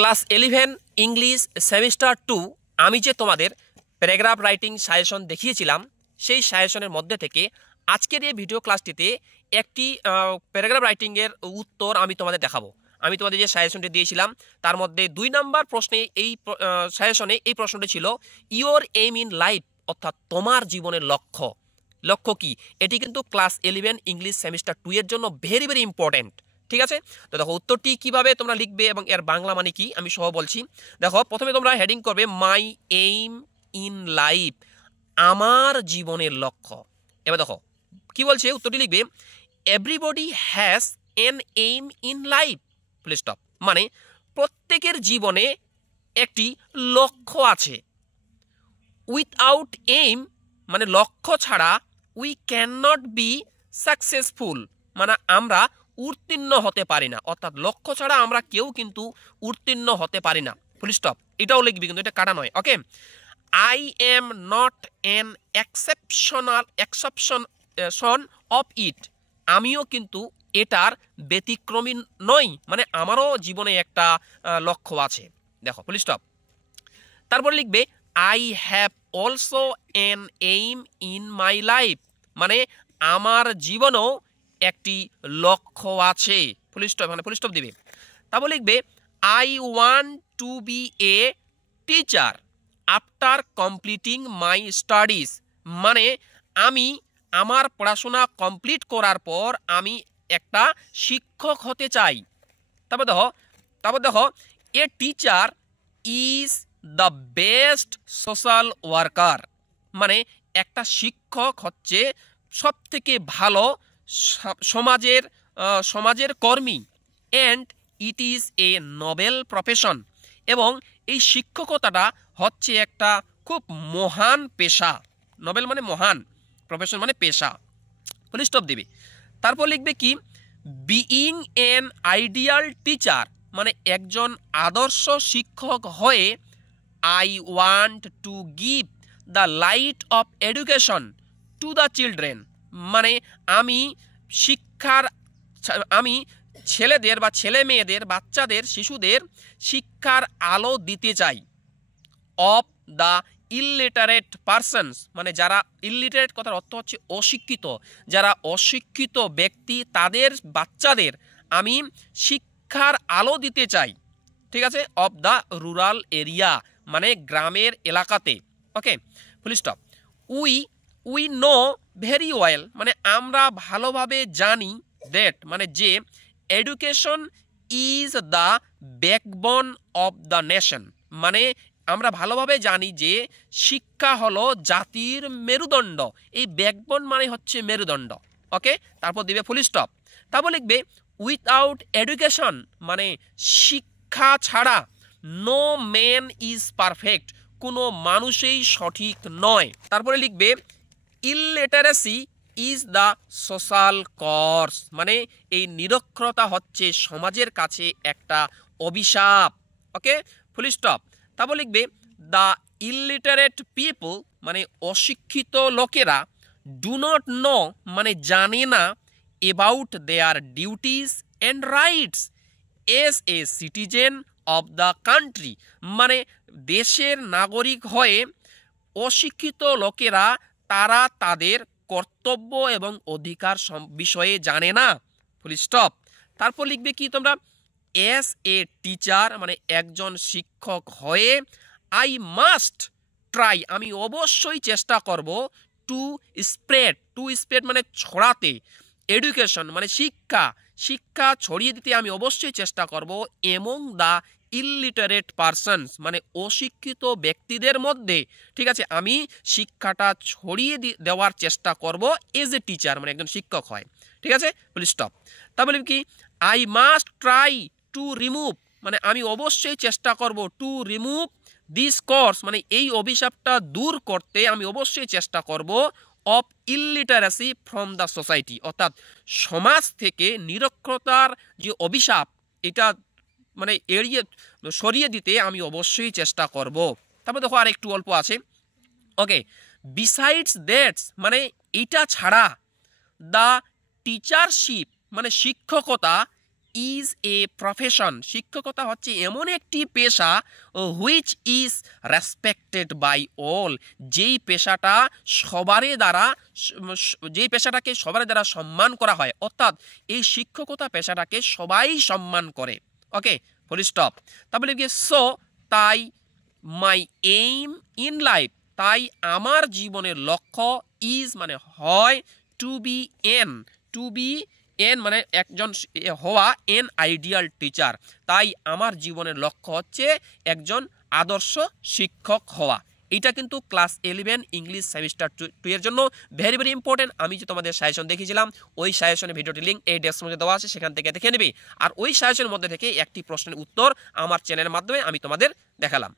Class 11 English semester 2 আমি যে তোমাদের প্যারাগ্রাফ রাইটিং সাজেশন দেখিয়েছিলাম সেই সাজেশনের মধ্যে থেকে আজকের এই ভিডিও ক্লাসটিতে একটি প্যারাগ্রাফ রাইটিংয়ের উত্তর আমি তোমাদের দেখাবো। আমি তোমাদের যে সাজেশনটি দিয়েছিলাম তার মধ্যে 2 নাম্বার প্রশ্নে এই সাজেশনে এই প্রশ্নটি ছিল ইওর এইম ইন লাইফ, অর্থাৎ তোমার জীবনের লক্ষ্য কি। এটি কিন্তু ক্লাস 11 ইংলিশ সেমিস্টার 2 এর জন্য ভেরি ভেরি ইম্পর্টেন্ট। ঠিক আছে, তো দেখো উত্তরটি কিভাবে তোমরা লিখবে এবং এর বাংলা মানে কি আমি সহ বলছি। দেখো প্রথমে তোমরা হেডিং করবে মাই এইম ইন লাইফ, আমার জীবনের লক্ষ্য। এবার দেখো কি বলছে, উত্তরটি লিখবে everybody has N aim in life, full stop. মানে প্রত্যেকের জীবনে একটি লক্ষ্য আছে। উইথআউট এইম মানে লক্ষ্য ছাড়া we can not be successful, মানে আমরা উত্তীর্ণ হতে পারি না, অর্থাৎ লক্ষ্য ছাড়া আমরা কেউ কিন্তু উত্তীর্ণ হতে পারি না, ফুল স্টপ। এটাও লিখবি কিন্তু এটা কাটা নয়, okay. I am not an exception of it, আমিও কিন্তু এটার ব্যতিক্রমী নই, মানে আমারও জীবনে একটা লক্ষ্য আছে। দেখো ফুল স্টপ। তারপর লিখবে I have also an aim in my life, মানে আমার জীবনেও একটি লক্ষ্য আছে, ফুল স্টপ, মানে ফুল স্টপ দিবে। তারপর লিখবে I want to be a teacher after completing my studies, মানে আমি আমার পড়াশোনা কমপ্লিট করার পর আমি একটা শিক্ষক হতে চাই। তারপর দেখো a teacher is the best social worker, মানে একটা শিক্ষক হচ্ছে সব থেকে ভালো সমাজের কর্মী। And it is a noble profession, এবং এই শিক্ষকতাটা হচ্ছে একটা খুব মহান পেশা। নোবেল মানে মহান, প্রফেশন মানে পেশা, ফুল স্টপ দিবে। তারপর লিখবে কি বিইং এন আইডিয়াল টিচার, মানে একজন আদর্শ শিক্ষক হয়ে I want to give the light off education to the children, মানে আমি ছেলেদের বা ছেলে মেয়েদের বাচ্চাদের শিশুদের শিক্ষার আলো দিতে চাই। অফ দ্য ইলিটারেট পারসনস, মানে যারা ইলিটারেট কথার অর্থ হচ্ছে অশিক্ষিত, যারা অশিক্ষিত ব্যক্তি তাদের বাচ্চাদের আমি শিক্ষার আলো দিতে চাই। ঠিক আছে, অফ দ্য রুরাল এরিয়া, মানে গ্রামের এলাকাতে, okay, full stop. We know very well, মানে আমরা ভালোভাবে জানি দ্যাট, মানে যে education is the backbone of the nation, মানে আমরা ভালোভাবে জানি যে শিক্ষা হলো জাতির মেরুদণ্ড। এই ব্যাকবোন মানে হচ্ছে মেরুদণ্ড, ওকে। তারপর দিবে ফুল স্টপ। তারপর লিখবে উইথআউট এডুকেশন, মানে শিক্ষা ছাড়া নো ম্যান ইজ পারফেক্ট, কোনো মানুষই সঠিক নয়। তারপরে লিখবে ইলিটারেসি ইজ দ্য সোশ্যাল কর্স, মানে এই নিরক্ষরতা হচ্ছে সমাজের কাছে একটা অভিশাপ, ওকে, ফুল স্টপ। তারপর লিখবে দ্য ইলিটারেট পিপল, মানে অশিক্ষিত লোকেরা ডু নট নো, মানে জানে না about their duties and rights as a citizen of the country, মানে দেশের নাগরিক হয়ে অশিক্ষিত লোকেরা তারা তাদের কর্তব্য এবং অধিকার বিষয়ে জানে না, ফুল স্টপ। তারপর লিখবে কি তোমরা এস এ টিচার, মানে একজন শিক্ষক হয়ে আই মাস্ট ট্রাই, আমি অবশ্যই চেষ্টা করব টু স্প্রেড মানে ছড়াতে, এডুকেশন মানে শিক্ষা ছড়িয়ে দিতে আমি অবশ্যই চেষ্টা করব এমং দ্য ইলিটারেট পারসনস, মানে অশিক্ষিত ব্যক্তিদের মধ্যে, ঠিক আছে, আমি শিক্ষাটা ছড়িয়ে দেওয়ার চেষ্টা করব এজ এ টিচার, মানে একজন শিক্ষক হয়। ঠিক আছে, ফুল স্টপ। তারপরে কি I must try to remove, মানে আমি অবশ্যই চেষ্টা করব টু রিমুভ দিস কোর্স, মানে এই অভিশাপটা দূর করতে আমি অবশ্যই চেষ্টা করব of illiteracy from the society, অর্থাৎ সমাজ থেকে নিরক্ষরতার যে অভিশাপ এটা মানে সরিয়ে দিতে আমি অবশ্যই চেষ্টা করব। তারপর দেখো আর একটু অল্প আছে, ওকে। বিসাইডস দ্যাটস, মানে এটা ছাড়া দ্য টিচারশিপ, মানে শিক্ষকতা ইজ এ প্রফেশন, শিক্ষকতা হচ্ছে এমন একটি পেশা which is respected by all, যেই পেশাটা যেই পেশাটাকে সবার দ্বারা সম্মান করা হয়, অর্থাৎ এই শিক্ষকতা পেশাটাকে সবাই সম্মান করে। ওকে, ফুল স্টপ। তারপরে গিয়ে সো, তাই মাই এইম ইন লাইফ, তাই আমার জীবনের লক্ষ্য, ইজ মানে হয়, টু বি এন মানে একজন হওয়া, এন আইডিয়াল টিচার, তাই আমার জীবনের লক্ষ্য হচ্ছে একজন আদর্শ শিক্ষক হওয়া। এটা কিন্তু ক্লাস 11 ইংলিশ সেমিস্টার 2 এর জন্য ভেরি ভেরি ইম্পর্টেন্ট। আমি যে তোমাদের সাজেশন দেখিয়েছিলাম, ওই সাজেশনের ভিডিওটি লিঙ্ক এই ডেসক্রিপশনে দেওয়া আছে, সেখান থেকে দেখে নেবে। আর ওই সাজেশনের মধ্যে থেকে একটি প্রশ্নের উত্তর আমার চ্যানেলের মাধ্যমে আমি তোমাদের দেখালাম।